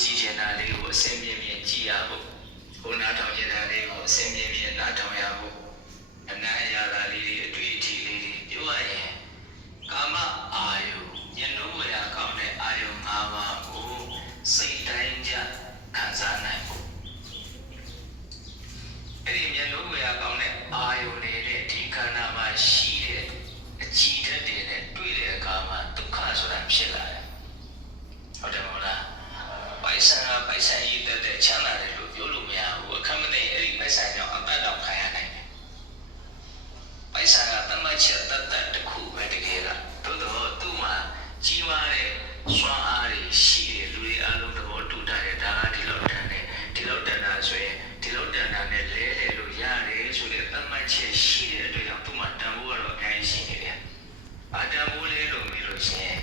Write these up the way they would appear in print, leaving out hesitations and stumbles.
ကြည့်ချင်တာလေးကိုအစင်မြင်မြင်ကြည့်ရဖို့ကိုနားထောင်ချင်တာလေးကိုအစင်မြင်မြင်နားထောင်ရဖို့အနားရတာလေးတွေအတွေ့အထိလေးတွေပြောရရင်ကာမအာယုညနိုးဝရကောင်းတဲ့အာယု၅ပါးကိုစိတ်တိုင်းကြခံစားနိုင်ဖို့အဲ့ဒီညနိုးဝရကောင်းတဲ့အာယုနေတဲ့ဒီခန္ဓာမှာရှိတဲ့အကြည်ဓာတ်တွေနဲ့တွေ့တဲ့အခါမှာဒုက္ခဆိုတာဖြစ်လာတယ်ဟုတ်တယ်မဟုတ်လားပိုက်ဆံကပိုက်ဆံရည်တဲ့ချမ်းသာတယ်လို့ပြောလို့မရဘူးအခက်မသိအဲ့ဒီပိုက်ဆံကြောင့်အသက်တော့ခံရနိုင်တယ်ပိုက်ဆံကတမတ်ချက်တတ်တစ်ခုပဲတကယ်ကသို့တော့သူ့မှာကြီးမားတဲ့စွမ်းအားတွေရှိတယ်လူတွေအလုံးသဘောတူတာတဲ့ဒါကဒီလောက်တန်တယ်ဒီလောက်တန်တာဆိုရင်ဒီလောက်တန်တာနဲ့လဲတယ်လို့ရတယ်ဆိုတဲ့တမတ်ချက်ရှိတဲ့အတွက်ကြောင့်သူ့မှာတန်ဖိုးကတော့အများကြီးရှိနေတယ်အတန်ဖိုးလေးလို့ပြောလို့ရှိရင်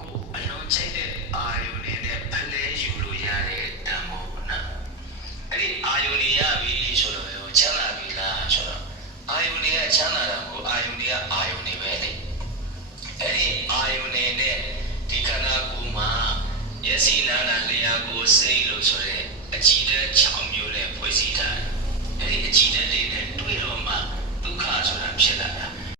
ကိုအလုံးချိတ်တဲ့အာယုန်နဲ့ဖလဲယူလို့ရတဲ့တန်ဖိုးနော်အဲ့ဒီအာယုန်တွေရပြီဆိုတော့ချမ်းသာပြီလားဆိုတော့အာယုန်တွေကချမ်းသာတာကိုအာယုန်တွေကအာယုန်တွေပဲလေအဲ့ဒီအာယုန်တွေနဲ့ဒီခန္ဓာကိုယ်မှာမျက်စိနားနာလျှာကိုယ်စိတ်လို့ဆိုရ